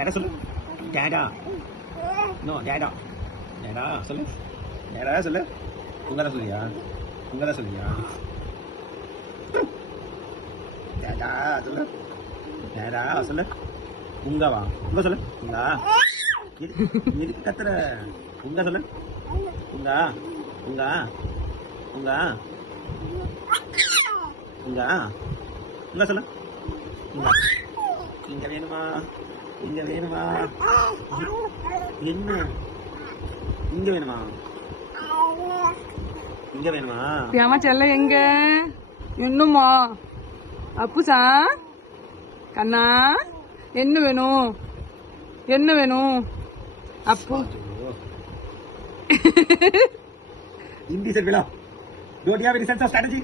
Data சொல்லு. Data. No data. Data சொல்லு. Data சொல்லு. உங்கதான் சொல்லியா? உங்கதான் சொல்லியா? டேடா சொல்லு. டேடா சொல்லு. உங்கவா? உங்க சொல்லு. உங்கா. எதுக்கு கத்துற? உங்க சொல்லு. உங்கா. உங்கா. உங்கா. உங்கா. உங்க சொல்லு. உங்கா. இங்க வேணுமா? இங்க வேணுமா? என்ன? இங்க வேணுமா? இங்க வேணுமா? ஏமா செல்ல எங்க இன்னுமா அப்புசா கண்ணா என்ன வேணும் என்ன வேணும் அப்பு हिंदी से मिला. Don't you have any sense of strategy?